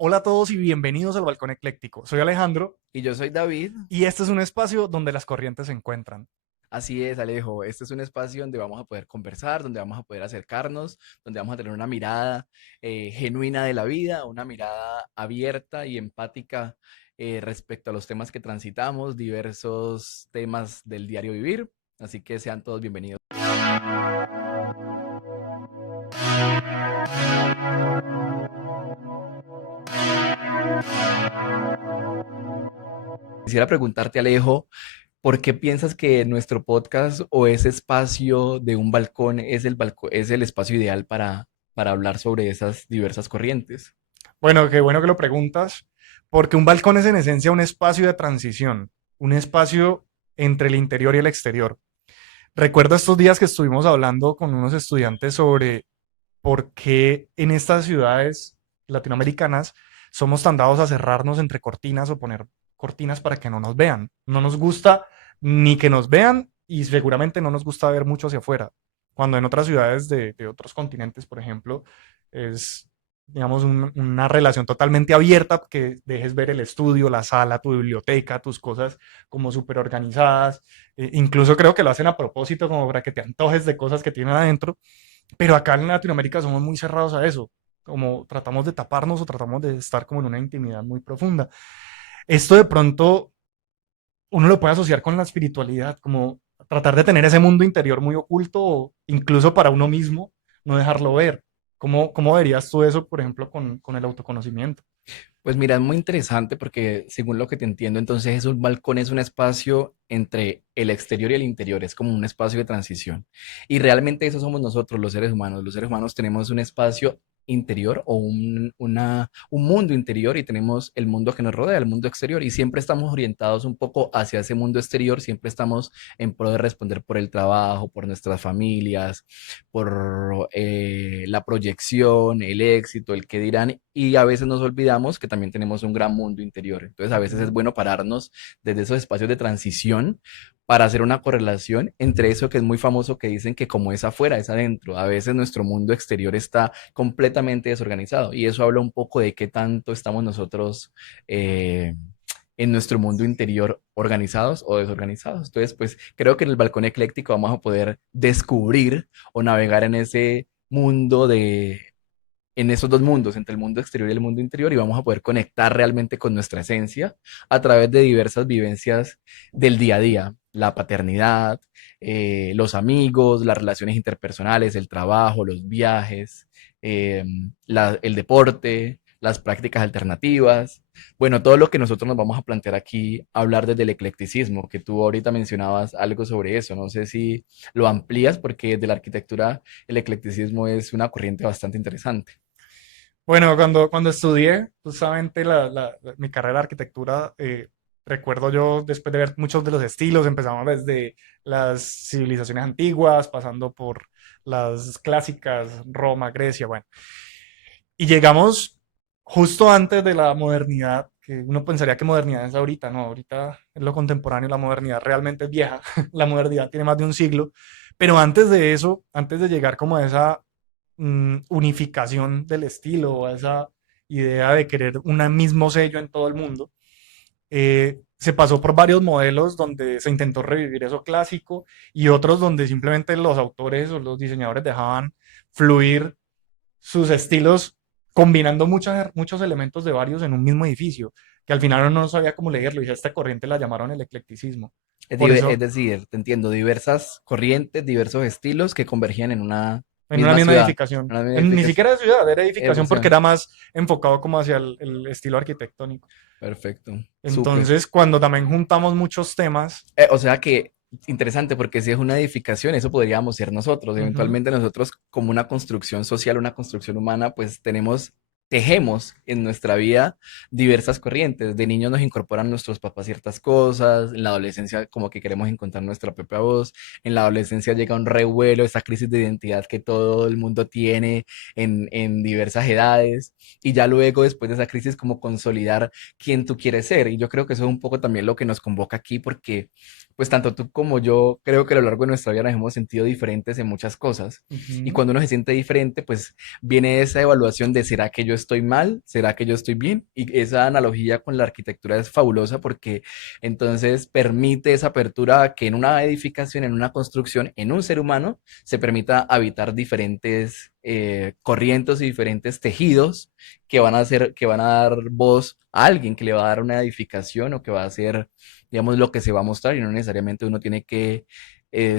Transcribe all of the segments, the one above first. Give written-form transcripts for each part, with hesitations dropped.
Hola a todos y bienvenidos al Balcón Ecléctico. Soy Alejandro Y yo soy David. y este es un espacio donde las corrientes se encuentran. Así es, Alejo. Este es un espacio donde vamos a poder conversar, donde vamos a poder acercarnos, donde vamos a tener una mirada genuina de la vida, una mirada abierta y empática respecto a los temas que transitamos, diversos temas del diario vivir. Así que sean todos bienvenidos. Quisiera preguntarte, Alejo, ¿por qué piensas que nuestro podcast o ese espacio de un balcón es es el espacio ideal para hablar sobre esas diversas corrientes? Bueno, qué bueno que lo preguntas, porque un balcón es en esencia un espacio de transición, un espacio entre el interior y el exterior. Recuerdo estos días que estuvimos hablando con unos estudiantes sobre por qué en estas ciudades latinoamericanas somos tan dados a cerrarnos entre cortinas o poner cortinas para que no nos vean. No nos gusta ni que nos vean y seguramente no nos gusta ver mucho hacia afuera. Cuando en otras ciudades de otros continentes, por ejemplo, es, digamos, una relación totalmente abierta, que dejes ver el estudio, la sala, tu biblioteca, tus cosas como súper organizadas. Incluso creo que lo hacen a propósito, como para que te antojes de cosas que tienen adentro, pero acá en Latinoamérica somos muy cerrados a eso, como tratamos de taparnos o tratamos de estar como en una intimidad muy profunda. Esto de pronto uno lo puede asociar con la espiritualidad, como tratar de tener ese mundo interior muy oculto, o incluso para uno mismo, no dejarlo ver. ¿Cómo verías tú eso, por ejemplo, con el autoconocimiento? Pues mira, es muy interesante porque según lo que te entiendo, entonces es un balcón, es un espacio entre el exterior y el interior, es como un espacio de transición. Y realmente eso somos nosotros, los seres humanos. Los seres humanos tenemos un espacio interior o un mundo interior y tenemos el mundo que nos rodea, el mundo exterior. Y siempre estamos orientados un poco hacia ese mundo exterior, siempre estamos en pro de responder por el trabajo, por nuestras familias, por la proyección, el éxito, el que dirán, y a veces nos olvidamos que también tenemos un gran mundo interior. Entonces, a veces es Ujú. bueno pararnos desde esos espacios de transición para hacer una correlación entre eso que es muy famoso que dicen que como es afuera, es adentro. A veces nuestro mundo exterior está completamente desorganizado y eso habla un poco de qué tanto estamos nosotros en nuestro mundo interior organizados o desorganizados. Entonces, pues creo que en el balcón ecléctico vamos a poder descubrir o navegar en ese mundo en esos dos mundos, entre el mundo exterior y el mundo interior, y vamos a poder conectar realmente con nuestra esencia a través de diversas vivencias del día a día, la paternidad, los amigos, las relaciones interpersonales, el trabajo, los viajes, eh, el deporte, las prácticas alternativas. Bueno, todo lo que nosotros nos vamos a plantear aquí, hablar desde el eclecticismo, que tú ahorita mencionabas algo sobre eso. No sé si lo amplías porque de la arquitectura el eclecticismo es una corriente bastante interesante. Bueno, cuando estudié justamente mi carrera de arquitectura, recuerdo yo, después de ver muchos de los estilos, empezamos desde las civilizaciones antiguas, pasando por las clásicas, Roma, Grecia, bueno, y llegamos justo antes de la modernidad, que uno pensaría que modernidad es ahorita, no, ahorita es lo contemporáneo, la modernidad realmente es vieja, la modernidad tiene más de un siglo, pero antes de eso, antes de llegar como a esa unificación del estilo, a esa idea de querer un mismo sello en todo el mundo, se pasó por varios modelos donde se intentó revivir eso clásico y otros donde simplemente los autores o los diseñadores dejaban fluir sus estilos combinando muchos elementos de varios en un mismo edificio, que al final uno no sabía cómo leerlo y a esta corriente la llamaron el eclecticismo. Por Es eso, decir, te entiendo, diversas corrientes, diversos estilos que convergían en una en una misma misma ciudad, edificación, en una misma ni edificación. siquiera de ciudad, era edificación porque Ejecución. era más enfocado como hacia el estilo arquitectónico. Perfecto, súper. Entonces, cuando también juntamos muchos temas, O sea que, interesante, porque si es una edificación, eso podríamos ser nosotros. ujú, Eventualmente nosotros, como una construcción social, una construcción humana, pues tejemos en nuestra vida diversas corrientes. De niños nos incorporan nuestros papás ciertas cosas, en la adolescencia como que queremos encontrar nuestra propia voz, en la adolescencia llega un revuelo, esa crisis de identidad que todo el mundo tiene en diversas edades, y ya luego, después de esa crisis, como consolidar quién tú quieres ser. Y yo creo que eso es un poco también lo que nos convoca aquí, porque pues tanto tú como yo creo que a lo largo de nuestra vida nos hemos sentido diferentes en muchas cosas. Y Ujú. cuando uno se siente diferente, pues viene esa evaluación de ¿será que yo estoy mal? ¿Será que yo estoy bien? Y esa analogía con la arquitectura es fabulosa porque entonces permite esa apertura a que en una edificación, en una construcción, en un ser humano, se permita habitar diferentes corrientes y diferentes tejidos que van a hacer, que van a dar voz a alguien que le va a dar una edificación o que va a hacer, digamos, lo que se va a mostrar y no necesariamente uno tiene que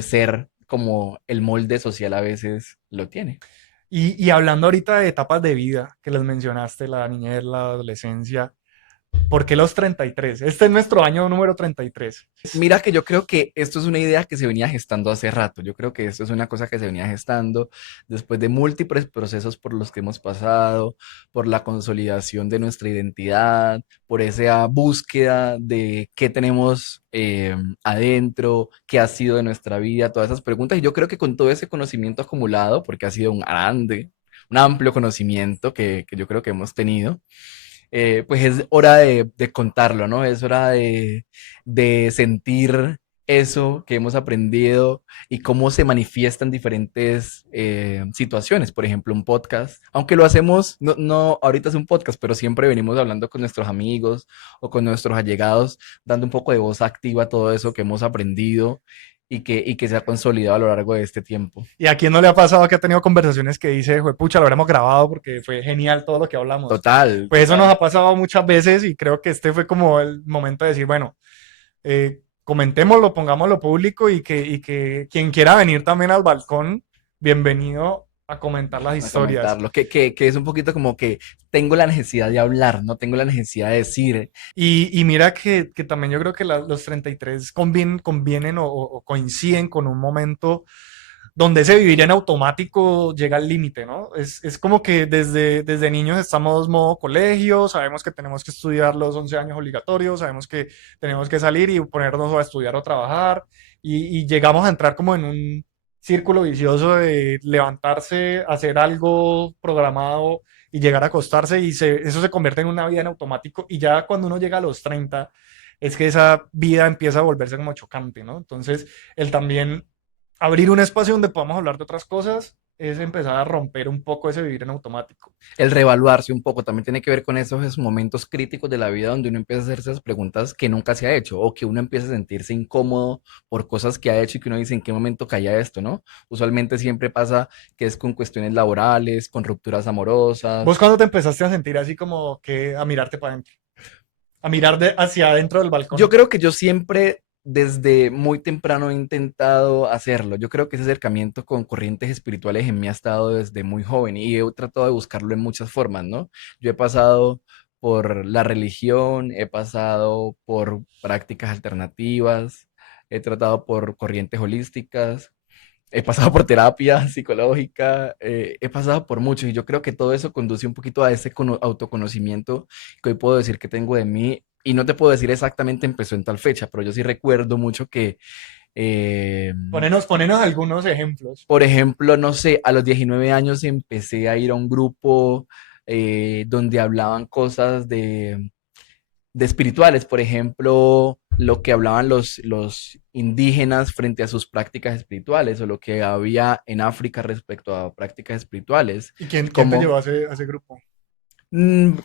ser como el molde social a veces lo tiene. Y hablando ahorita de etapas de vida que les mencionaste, la niñez, la adolescencia, ¿por qué los 33? Este es nuestro año número 33. Mira que yo creo que esto es una idea que se venía gestando hace rato. Yo creo que esto es una cosa que se venía gestando después de múltiples procesos por los que hemos pasado, por la consolidación de nuestra identidad, por esa búsqueda de qué tenemos adentro, qué ha sido de nuestra vida, todas esas preguntas. Y yo creo que con todo ese conocimiento acumulado, porque ha sido un grande, un amplio conocimiento que yo creo que hemos tenido pues es hora de contarlo, ¿no? Es hora de sentir eso que hemos aprendido y cómo se manifiesta en diferentes situaciones. Por ejemplo, un podcast, aunque lo hacemos, no, ahorita es un podcast, pero siempre venimos hablando con nuestros amigos o con nuestros allegados, dando un poco de voz activa a todo eso que hemos aprendido y que se ha consolidado a lo largo de este tiempo. ¿Y a quién no le ha pasado que ha tenido conversaciones que dice, pucha, lo habremos grabado porque fue genial todo lo que hablamos? Total, Pues eso nos total. ha pasado muchas veces y creo que este fue como el momento de decir, bueno, comentémoslo, pongámoslo público y que quien quiera venir también al balcón, bienvenido a comentar las A historias. comentarlo, que es un poquito como que tengo la necesidad de hablar, no tengo la necesidad de decir. Y mira que también yo creo que los 33 convienen o coinciden con un momento donde ese vivir en automático llega al límite, ¿no? Es como que desde niños estamos modo colegio, sabemos que tenemos que estudiar los 11 años obligatorios, sabemos que tenemos que salir y ponernos a estudiar o trabajar, y llegamos a entrar como en un círculo vicioso de levantarse, hacer algo programado y llegar a acostarse, y eso se convierte en una vida en automático, y ya cuando uno llega a los 30 es que esa vida empieza a volverse como chocante, ¿no? Entonces, el también abrir un espacio donde podamos hablar de otras cosas es empezar a romper un poco ese vivir en automático. El reevaluarse un poco también tiene que ver con esos momentos críticos de la vida donde uno empieza a hacerse esas preguntas que nunca se ha hecho o que uno empieza a sentirse incómodo por cosas que ha hecho y que uno dice en qué momento caía esto, ¿no? Usualmente siempre pasa que es con cuestiones laborales, con rupturas ¿Vos amorosas. cuando te empezaste a sentir así como que a mirarte para adentro, a mirar hacia adentro del Yo balcón? creo que yo siempre desde muy temprano he intentado hacerlo. Yo creo que ese acercamiento con corrientes espirituales en mí ha estado desde muy joven y he tratado de buscarlo en muchas formas, ¿no? Yo he pasado por la religión, he pasado por prácticas alternativas, he tratado por corrientes holísticas, he pasado por terapia psicológica, he pasado por mucho y yo creo que todo eso conduce un poquito a ese autoconocimiento que hoy puedo decir que tengo de mí y no te puedo decir exactamente empezó en tal fecha, pero yo sí recuerdo mucho que, eh, Ponenos algunos ejemplos. por ejemplo, no sé, a los 19 años empecé a ir a un grupo donde hablaban cosas de espirituales, por ejemplo, lo que hablaban los indígenas frente a sus prácticas espirituales o lo que había en África respecto a prácticas espirituales, ¿Y quién te como llevó a ese grupo?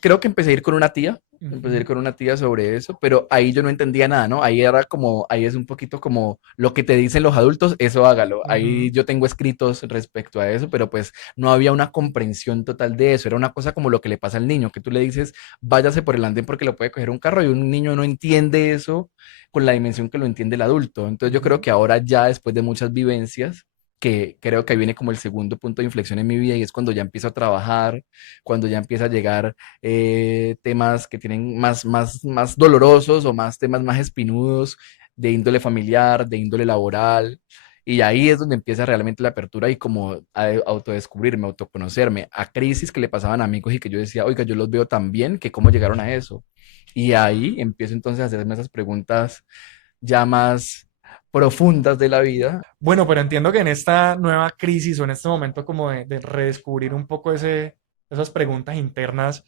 Creo que empecé a ir con una tía, empecé a ir Ujú, con una tía sobre eso, pero ahí yo no entendía nada, ¿no? Ahí era como, ahí es un poquito como lo que te dicen los adultos, eso hágalo. Ahí ujú. yo tengo escritos respecto a eso, pero pues no había una comprensión total de eso. Era una cosa como lo que le pasa al niño, que tú le dices, váyase por el andén porque lo puede coger un carro y un niño no entiende eso con la dimensión que lo entiende el adulto. Entonces yo creo Ujú. que ahora ya después de muchas vivencias, que creo que ahí viene como el segundo punto de inflexión en mi vida y es cuando ya empiezo a trabajar, cuando ya empieza a llegar temas que tienen más dolorosos o más temas más espinudos de índole familiar, de índole laboral. Y ahí es donde empieza realmente la apertura y como a autodescubrirme, autoconocerme, a crisis que le pasaban a amigos y que yo decía, oiga, yo los veo tan bien que cómo llegaron a eso. Y ahí empiezo entonces a hacerme esas preguntas ya más profundas de la vida. Bueno, pero entiendo que en esta nueva crisis o en este momento como de redescubrir un poco esas preguntas internas,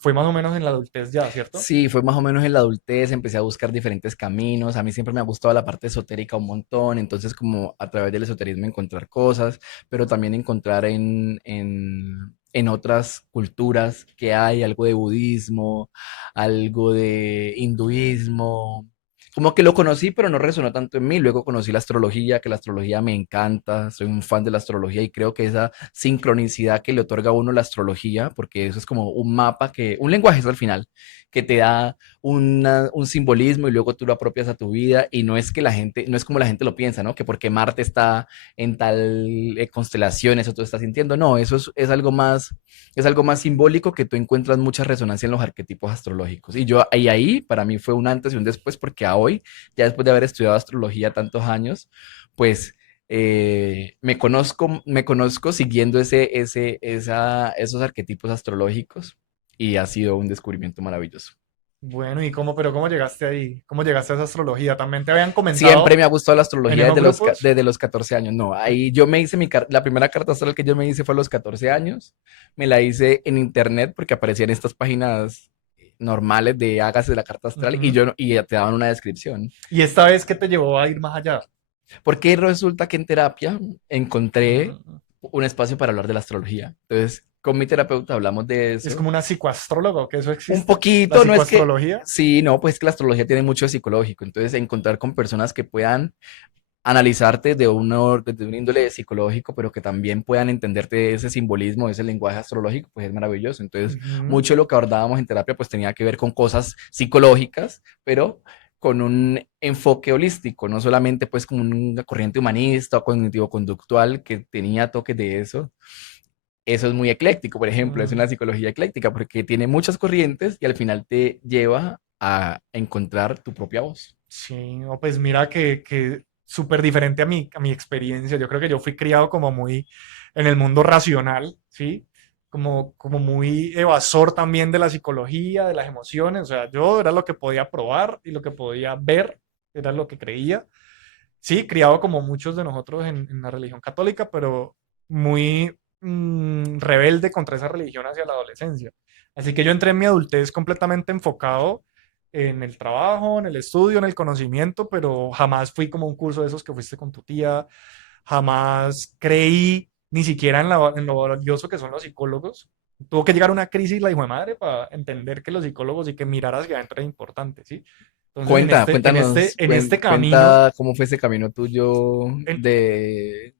fue más o menos en la adultez ya, ¿cierto? Sí, fue más o menos en la adultez, empecé a buscar diferentes caminos, a mí siempre me ha gustado la parte esotérica un montón, entonces como a través del esoterismo encontrar cosas, pero también encontrar en otras culturas que hay algo de budismo, algo de hinduismo, como que lo conocí, pero no resonó tanto en mí. Luego conocí la astrología, que la astrología me encanta, soy un fan de la astrología y creo que esa sincronicidad que le otorga a uno la astrología, porque eso es como un mapa un lenguaje es al final, que te da un simbolismo y luego tú lo apropias a tu vida y no es que la gente, no es como la gente lo piensa, ¿no? Que porque Marte está en tal constelación, eso tú estás sintiendo. No, eso es algo más simbólico que tú encuentras mucha resonancia en los arquetipos astrológicos. Y ahí para mí fue un antes y un después porque a hoy, ya después de haber estudiado astrología tantos años, pues me conozco siguiendo esos arquetipos astrológicos y ha sido un descubrimiento maravilloso. Bueno, pero cómo llegaste ahí? ¿Cómo llegaste a esa astrología? ¿También te habían Siempre comentado me ha gustado la en astrología esos grupos? desde los 14 años. No, ahí yo me hice la primera carta astral que yo me hice fue a los 14 años. Me la hice en internet porque aparecían estas páginas normales de hágase la carta astral y Ujú. y ya te daban una descripción. ¿Y esta vez qué te llevó a ir más allá? Porque resulta que en terapia encontré Mm. un espacio para hablar de la astrología. Entonces, con mi terapeuta hablamos de ¿Es eso. como una psicoastróloga que eso Un existe? ¿La poquito, no es que, psicoastrología? sí, no, pues que la astrología tiene mucho de psicológico. Entonces, encontrar con personas que puedan analizarte desde un índole psicológico, pero que también puedan entenderte ese simbolismo, ese lenguaje astrológico, pues es maravilloso. Entonces, Ujú. mucho de lo que abordábamos en terapia, pues tenía que ver con cosas psicológicas, pero con un enfoque holístico, no solamente pues como una corriente humanista o cognitivo-conductual que tenía toques de eso. Eso es muy ecléctico, por ejemplo, es Mm. una psicología ecléctica porque tiene muchas corrientes y al final te lleva a encontrar tu propia voz. Sí, no, pues mira que súper diferente a mi experiencia. Yo creo que yo fui criado como muy en el mundo racional, ¿sí? Como muy evasor también de la psicología, de las emociones. O sea, yo era lo que podía probar y lo que podía ver, era lo que creía. Sí, criado como muchos de nosotros en la religión católica, pero muy rebelde contra esa religión hacia la adolescencia. Así que yo entré en mi adultez completamente enfocado en el trabajo, en el estudio, en el conocimiento, pero jamás fui como un curso de esos que fuiste con tu tía, jamás creí ni siquiera en lo valioso que son los psicólogos. Tuvo que llegar una crisis, la hijo de madre, para entender que los psicólogos y que mirar hacia adentro es importante, ¿sí? Entonces, Cuéntanos, en este camino, cuenta cómo fue ese camino tuyo en-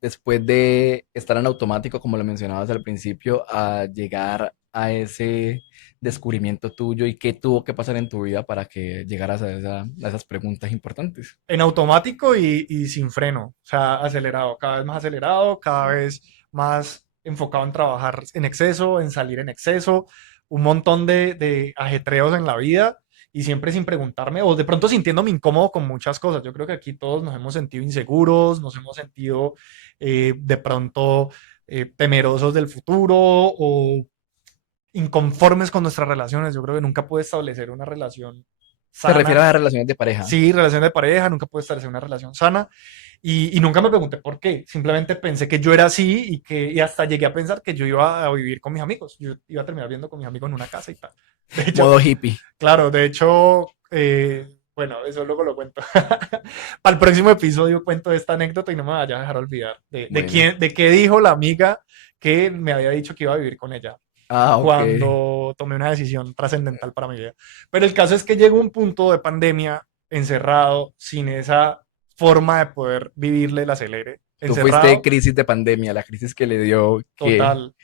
después de estar en automático, como lo mencionabas al principio, a llegar a ese descubrimiento tuyo y qué tuvo que pasar en tu vida para que llegaras a esas preguntas importantes. en automático y sin freno, o sea, acelerado, cada vez más enfocado en trabajar en exceso, en salir en exceso, un montón de ajetreos en la vida y siempre sin preguntarme o de pronto sintiéndome incómodo con muchas cosas. Yo creo que aquí todos nos hemos sentido inseguros, nos hemos sentido de pronto temerosos del futuro o inconformes con nuestras relaciones. Yo creo que nunca pude establecer una relación ¿Te refieres a sana. las relaciones de pareja? Sí, relación de pareja, nunca pude establecer una relación sana y nunca me pregunté por qué. Simplemente pensé que yo era así y hasta llegué a pensar que yo iba a vivir con mis amigos. Yo iba a terminar viviendo con mis amigos en una casa y tal. De hecho, Modo hippie. claro, de hecho, bueno, eso luego lo cuento. Para el próximo episodio cuento esta anécdota y no me vaya a dejar olvidar Bueno. de qué dijo la amiga que me había dicho que iba a vivir con ella Ah, ok. cuando tomé una decisión trascendental para mi vida. Pero el caso es que llegó un punto de pandemia encerrado, sin esa forma de poder vivirle el acelere, Tú fuiste encerrado, crisis de pandemia, la crisis que le dio, total,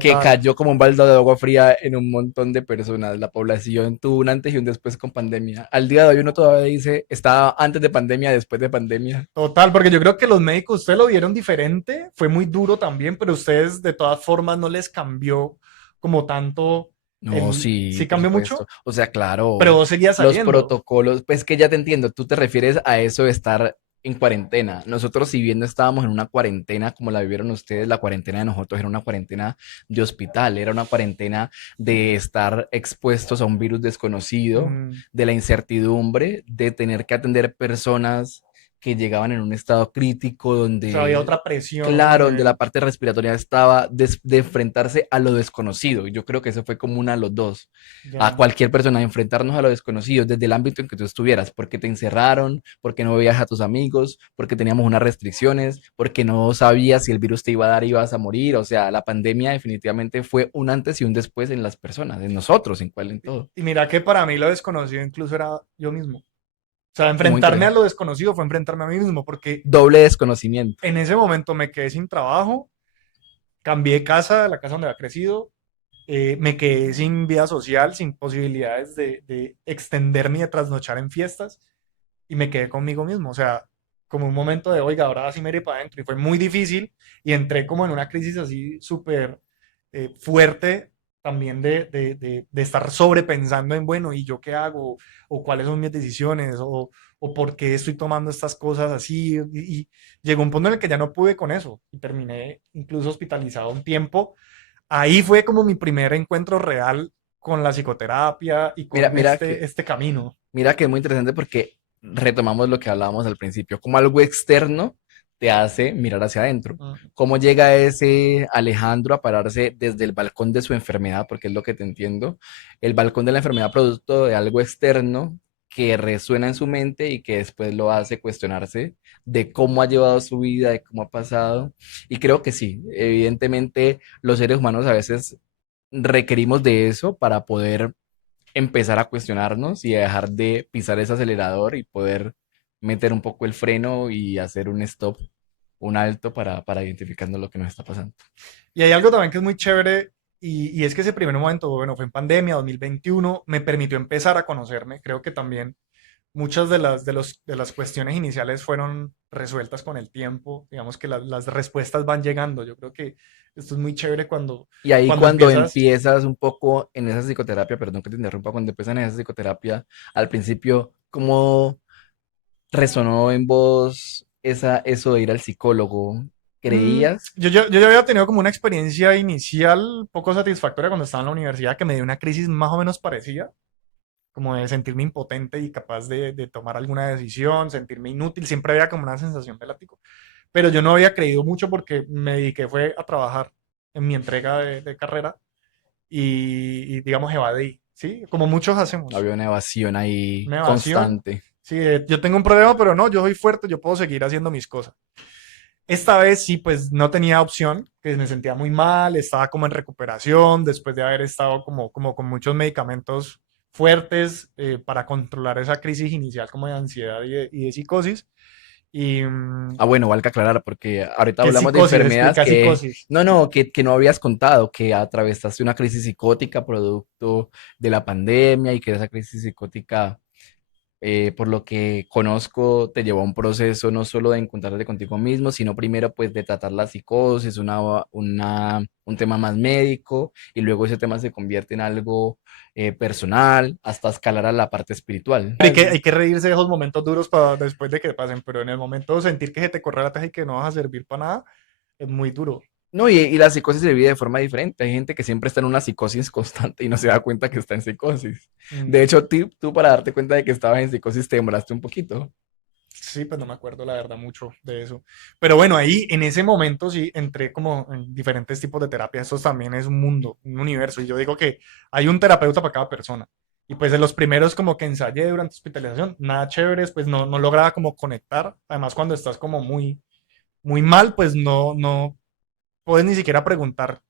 que total, cayó como un balde de agua fría en un montón de personas. La población tuvo un antes y un después con pandemia. Al día de hoy uno todavía dice, estaba antes de pandemia, después de pandemia. total, porque yo creo que los médicos, ustedes lo vieron diferente, fue muy duro también, pero ustedes de todas formas no les cambió como tanto No, sí, sí por cambió supuesto. mucho, O sea, pero claro, vos seguías los saliendo, protocolos, pues que ya te entiendo, tú te refieres a eso de estar en cuarentena. Nosotros, si bien no estábamos en una cuarentena como la vivieron ustedes, la cuarentena de nosotros era una cuarentena de hospital, era una cuarentena de estar expuestos a un virus desconocido, mm, de la incertidumbre, de tener que atender personas que llegaban en un estado crítico O sea, había donde, otra presión claro, como donde la de, parte respiratoria estaba de enfrentarse a lo desconocido. Y yo creo que eso fue común a los dos, a ya. cualquier persona, enfrentarnos a lo desconocido desde el ámbito en que tú estuvieras, porque te encerraron, porque no veías a tus amigos, porque teníamos unas restricciones, porque no sabías si el virus te iba a dar y ibas a morir. O sea, la pandemia definitivamente fue un antes y un después en las personas, en nosotros, en cual en todo. Y mira que para mí lo desconocido incluso era yo mismo. O sea, Muy enfrentarme a interesante. lo desconocido fue enfrentarme a mí mismo, porque Doble desconocimiento. en ese momento me quedé sin trabajo, cambié de casa, la casa donde había crecido, me quedé sin vida social, sin posibilidades de extenderme y de trasnochar en fiestas, y me quedé conmigo mismo. O sea, como un momento de, oiga, ahora sí me iré para adentro. Y fue muy difícil y entré como en una crisis así súper fuerte también de estar sobrepensando en, bueno, ¿y yo qué hago? ¿O cuáles son mis decisiones? ¿O por qué estoy tomando estas cosas así? Y llegó un punto en el que ya no pude con eso y terminé incluso hospitalizado un tiempo. Ahí fue como mi primer encuentro real con la psicoterapia y Mira, con este camino. mira que es muy interesante porque retomamos lo que hablábamos al principio, como algo externo te hace mirar hacia adentro. Mm. ¿Cómo llega ese Alejandro a pararse desde el balcón de su enfermedad? Porque es lo que te entiendo. El balcón de la enfermedad producto de algo externo que resuena en su mente y que después lo hace cuestionarse de cómo ha llevado su vida, de cómo ha pasado. Y creo que sí, evidentemente los seres humanos a veces requerimos de eso para poder empezar a cuestionarnos y a dejar de pisar ese acelerador y poder meter un poco el freno y hacer un stop, un alto para identificando lo que nos está pasando. Y hay algo también que es muy chévere y es que ese primer momento, bueno, fue en pandemia, 2021, me permitió empezar a conocerme. Creo que también muchas de las cuestiones iniciales fueron resueltas con el tiempo. Digamos que las respuestas van llegando. Yo creo que esto es muy chévere Y ahí cuando cuando empiezas. empiezas un poco en esa psicoterapia, perdón que te interrumpa, cuando empiezas en esa psicoterapia, al principio, ¿cómo resonó en vos eso de ir al psicólogo? ¿Creías? Yo ya había tenido como una experiencia inicial poco satisfactoria cuando estaba en la universidad que me dio una crisis más o menos parecida, como de sentirme impotente y capaz de tomar alguna decisión, sentirme inútil, siempre había como una sensación de látigo. Pero yo no había creído mucho porque me dediqué fue a trabajar en mi entrega de carrera y, digamos, evadí, ¿sí? Como muchos hacemos, Había una evasión ahí una evasión. constante. Sí, yo tengo un problema, pero no, yo soy fuerte, yo puedo seguir haciendo mis cosas. Esta vez sí, pues no tenía opción, que me sentía muy mal, estaba como en recuperación después de haber estado como con muchos medicamentos fuertes para controlar esa crisis inicial como de ansiedad y de psicosis. Y, Ah, bueno, valga aclarar, porque ahorita ¿qué es hablamos de psicosis? enfermedades Explica psicosis. que no habías contado, que atravesaste una crisis psicótica producto de la pandemia y que esa crisis psicótica, por lo que conozco, te llevó a un proceso no solo de encontrarte contigo mismo, sino primero pues de tratar la psicosis, un tema más médico, y luego ese tema se convierte en algo personal, hasta escalar a la parte espiritual. Hay que reírse de esos momentos duros para después de que pasen, pero en el momento de sentir que se te corre la taja y que no vas a servir para nada, es muy duro. No, y la psicosis se vive de forma diferente. Hay gente que siempre está en una psicosis constante y no se da cuenta que está en psicosis. Mm. De hecho, tú para darte cuenta de que estabas en psicosis te demoraste un poquito. Sí, pues no me acuerdo la verdad mucho de eso. Pero bueno, ahí en ese momento sí entré como en diferentes tipos de terapia. Esto también es un mundo, un universo. Y yo digo que hay un terapeuta para cada persona. Y pues de los primeros como que ensayé durante hospitalización, nada chéveres, pues no lograba como conectar. Además, cuando estás como muy, muy mal, pues no puedes ni siquiera preguntar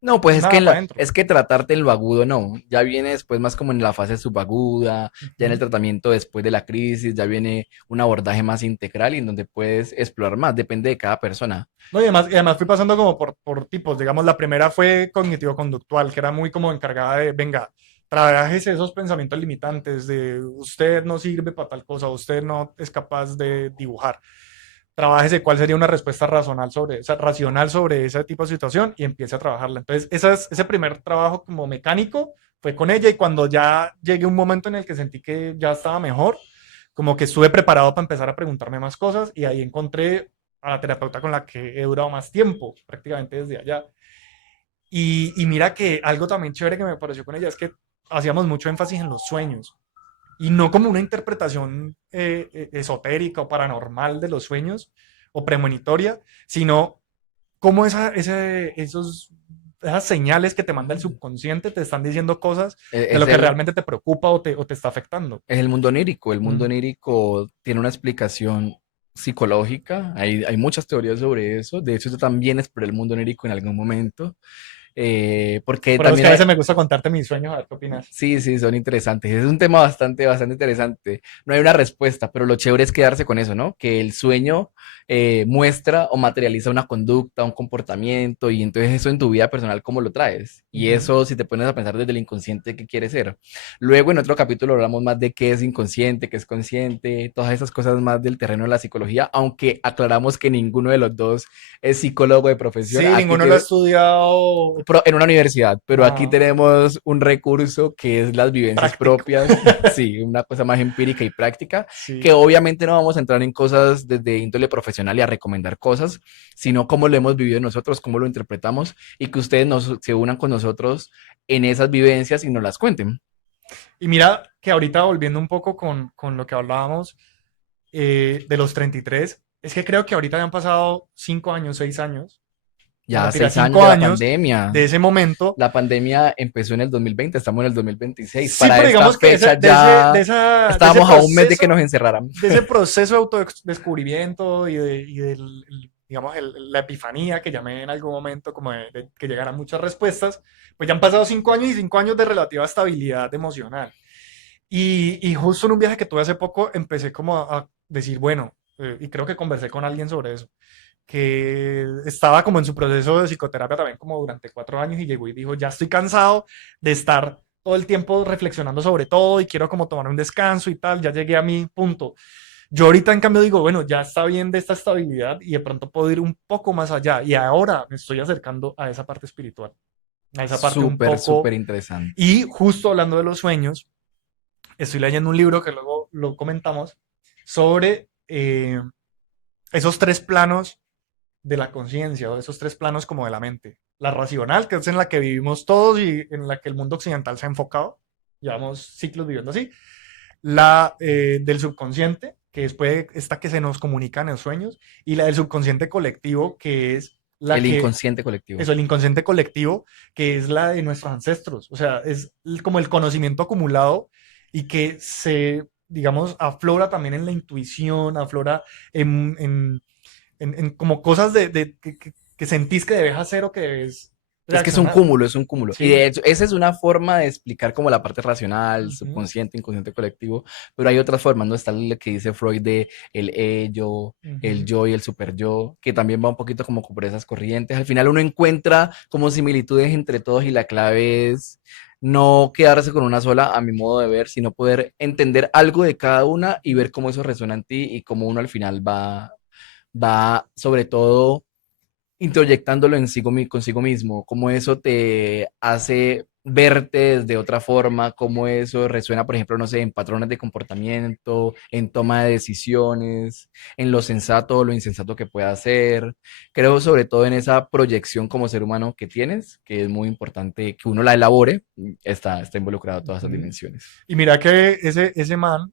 No, pues es que, nada para adentro. es que tratarte en lo agudo no. Ya viene después más como en la fase subaguda, ya en el Ujú. tratamiento después de la crisis, ya viene un abordaje más integral y en donde puedes explorar más. Depende de cada persona. No, y además fui pasando como por tipos. Digamos, la primera fue cognitivo-conductual, que era muy como encargada de, venga, trabajes esos pensamientos limitantes de usted no sirve para tal cosa, usted no es capaz de dibujar. Trabájese cuál sería una respuesta racional sobre ese tipo de situación y empiece a trabajarla. Entonces, ese primer trabajo como mecánico fue con ella y cuando ya llegué a un momento en el que sentí que ya estaba mejor, como que estuve preparado para empezar a preguntarme más cosas y ahí encontré a la terapeuta con la que he durado más tiempo, prácticamente desde allá. Y mira que algo también chévere que me pareció con ella es que hacíamos mucho énfasis en los sueños. y no como una interpretación esotérica o paranormal de los sueños o premonitoria, sino como esas señales que te manda el subconsciente te están diciendo cosas de Es lo que realmente te preocupa o te está afectando. es el mundo onírico. El mundo Mm. onírico tiene una explicación psicológica. Hay muchas teorías sobre eso. De hecho, yo también exploré el mundo onírico en algún momento. Porque Por eso es que también a hay, veces me gusta contarte mis sueños, a ver qué opinas. sí, sí, son interesantes. Es un tema bastante interesante. No hay una respuesta, pero lo chévere es quedarse con eso, ¿no? Que el sueño muestra o materializa una conducta, un comportamiento, y entonces eso en tu vida personal, ¿cómo lo traes? Y Ujú. eso, si te pones a pensar desde el inconsciente, ¿qué quiere ser? Luego, en otro capítulo, hablamos más de qué es inconsciente, qué es consciente, todas esas cosas más del terreno de la psicología, aunque aclaramos que ninguno de los dos es psicólogo de profesión. Sí, Aquí ninguno lo ha estudiado en una universidad, pero aquí ah, tenemos un recurso que es las vivencias práctico. propias, sí, una cosa más empírica y práctica, que Sí. obviamente no vamos a entrar en cosas desde índole profesional y a recomendar cosas, sino cómo lo hemos vivido nosotros, cómo lo interpretamos y que ustedes se unan con nosotros en esas vivencias y nos las cuenten. Y mira que ahorita volviendo un poco con lo que hablábamos de los 33, es que creo que ahorita ya han pasado 5 años, 6 años, no Ya mentira, 6 años 5 de la años pandemia. de ese momento. La pandemia empezó en el 2020, estamos en el 2026. Sí, Para pero esta digamos que fecha ya de ese estábamos a un mes de que nos encerraran. proceso de autodescubrimiento y del, digamos, la epifanía que llamé en algún momento, como de que llegaran muchas respuestas, pues ya han pasado 5 años y 5 años de relativa estabilidad emocional. Y justo en un viaje que tuve hace poco empecé como a decir, bueno, y creo que conversé con alguien sobre eso, que estaba como en su proceso de psicoterapia también como durante 4 años y llegó y dijo, ya estoy cansado de estar todo el tiempo reflexionando sobre todo y quiero como tomar un descanso y tal, ya llegué a mi punto. Yo ahorita en cambio digo, bueno, ya está bien de esta estabilidad y de pronto puedo ir un poco más allá y ahora me estoy acercando a esa parte espiritual, a esa parte un Súper, poco. súper interesante. Y justo hablando de los sueños, estoy leyendo un libro que luego lo comentamos sobre esos tres planos de la conciencia o esos tres planos como de la mente. La racional, que es en la que vivimos todos y en la que el mundo occidental se ha enfocado. Llevamos ciclos viviendo así. La del subconsciente, que es esta que se nos comunica en los sueños. Y la del subconsciente colectivo, que es la El que, inconsciente colectivo. eso, el inconsciente colectivo, que es la de nuestros ancestros. O sea, es como el conocimiento acumulado y que se, digamos, aflora también en la intuición, aflora en como cosas que sentís que debes hacer o que debes Es que reaccionar. es un cúmulo. Y Sí. de hecho, esa es una forma de explicar como la parte racional, Ujú, subconsciente, inconsciente colectivo, pero hay otras formas, ¿no? Está lo que dice Freud de el ello, el ujú. yo y el super yo, que también va un poquito como por esas corrientes. Al final uno encuentra como similitudes entre todos y la clave es no quedarse con una sola, a mi modo de ver, sino poder entender algo de cada una y ver cómo eso resuena en ti y cómo uno al final va sobre todo introyectándolo consigo mismo, cómo eso te hace verte desde otra forma, cómo eso resuena, por ejemplo, no sé, en patrones de comportamiento, en toma de decisiones, en lo sensato o lo insensato que pueda hacer. Creo sobre todo en esa proyección como ser humano que tienes, que es muy importante que uno la elabore, está involucrado todas esas Ujú. dimensiones. Y mira que ese man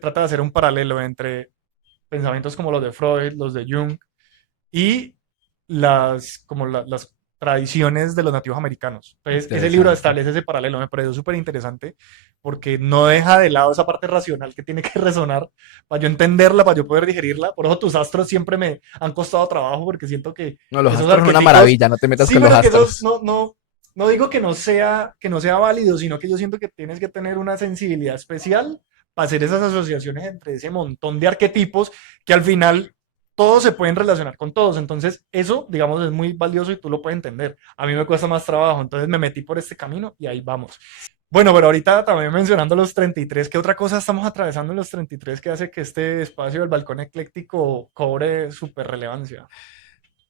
trata de hacer un paralelo entre pensamientos como los de Freud, los de Jung y las tradiciones de los nativos americanos. Entonces, ese libro Interesante. establece ese paralelo, me pareció súper interesante porque no deja de lado esa parte racional que tiene que resonar para yo entenderla, para yo poder digerirla. Por eso tus astros siempre me han costado trabajo porque siento que No, los esos astros son una arquetipos, maravilla, no te metas sí, con los pero que esos astros. no digo que no sea válido, sino que yo siento que tienes que tener una sensibilidad especial para hacer esas asociaciones entre ese montón de arquetipos que al final todos se pueden relacionar con todos. Entonces, eso, digamos, es muy valioso y tú lo puedes entender. A mí me cuesta más trabajo, entonces me metí por este camino y ahí vamos. Bueno, pero ahorita también mencionando los 33, ¿qué otra cosa estamos atravesando en los 33 que hace que este espacio del balcón ecléctico cobre súper relevancia?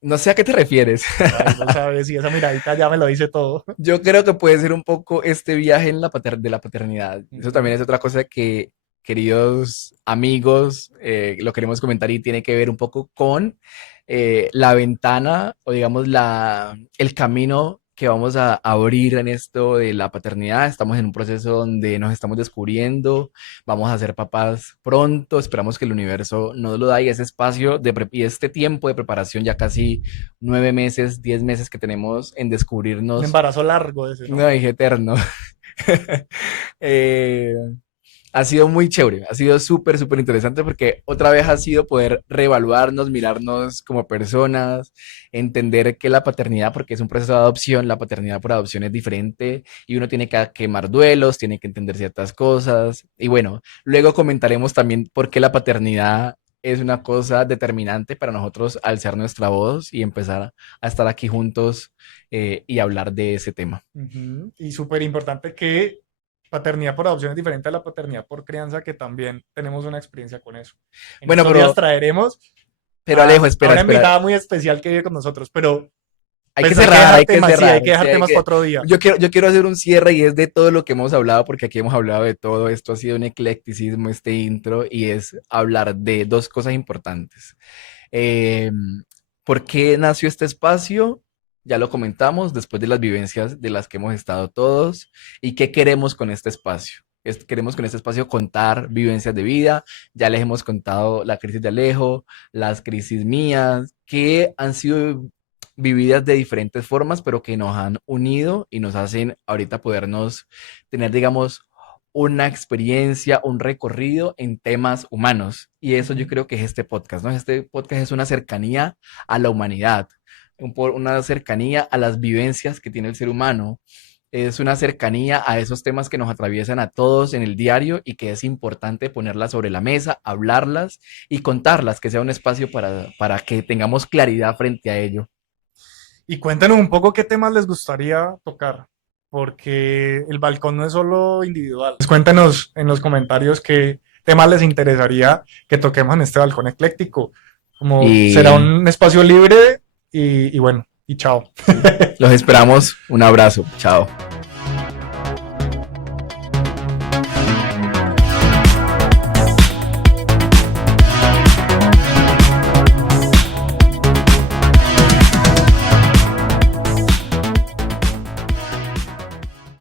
No sé a qué te refieres. Ay, vos sabes, y esa miradita ya me lo dice todo. Yo creo que puede ser un poco este viaje en de la paternidad. Eso también Ujú. es otra cosa que, queridos amigos, lo queremos comentar y tiene que ver un poco con la ventana o digamos el camino que vamos a abrir en esto de la paternidad. Estamos en un proceso donde nos estamos descubriendo, vamos a ser papás pronto, esperamos que el universo nos lo da y ese espacio y este tiempo de preparación, ya casi 9 meses, 10 meses que tenemos en Un descubrirnos, embarazo largo ese, ¿no? no dije eterno. Eh, Ha sido muy chévere, ha sido súper, súper interesante porque otra vez ha sido poder reevaluarnos, mirarnos como personas, entender que la paternidad, porque es un proceso de adopción, la paternidad por adopción es diferente y uno tiene que quemar duelos, tiene que entender ciertas cosas. Y bueno, luego comentaremos también por qué la paternidad es una cosa determinante para nosotros alzar nuestra voz y empezar a estar aquí juntos y hablar de ese tema. Ujú. Y súper importante que paternidad por adopción es diferente a la paternidad por crianza, que también tenemos una experiencia con eso. En Bueno, estos días traeremos pero Alejo, a espera, una espera. invitada muy especial que vive con nosotros, pero Hay que pues hay que cerrar, dejar hay que temas, sí, hay cerrar. que Sí, dejar temas para otro día. yo quiero hacer un cierre y es de todo lo que hemos hablado, porque aquí hemos hablado de todo. Esto ha sido un eclecticismo, este intro, y es hablar de dos cosas importantes. Eh, ¿Por qué nació este espacio? Ya lo comentamos, después de las vivencias de las que hemos estado todos. ¿Y qué queremos con este espacio? Queremos con este espacio contar vivencias de vida. Ya les hemos contado la crisis de Alejo, las crisis mías, que han sido vividas de diferentes formas, pero que nos han unido y nos hacen ahorita podernos tener, digamos, una experiencia, un recorrido en temas humanos. Y eso yo Ujú. creo que es este podcast, ¿no? Este podcast es una cercanía a la humanidad, una cercanía a las vivencias que tiene el ser humano. Es una cercanía a esos temas que nos atraviesan a todos en el diario y que es importante ponerlas sobre la mesa, hablarlas y contarlas, que sea un espacio para que tengamos claridad frente a ello. Y cuéntenos un poco qué temas les gustaría tocar, porque el balcón no es solo individual. Pues cuéntenos en los comentarios qué temas les interesaría que toquemos en este balcón ecléctico. Como será Y un espacio libre y bueno, y chao. los esperamos. Un abrazo. Chao.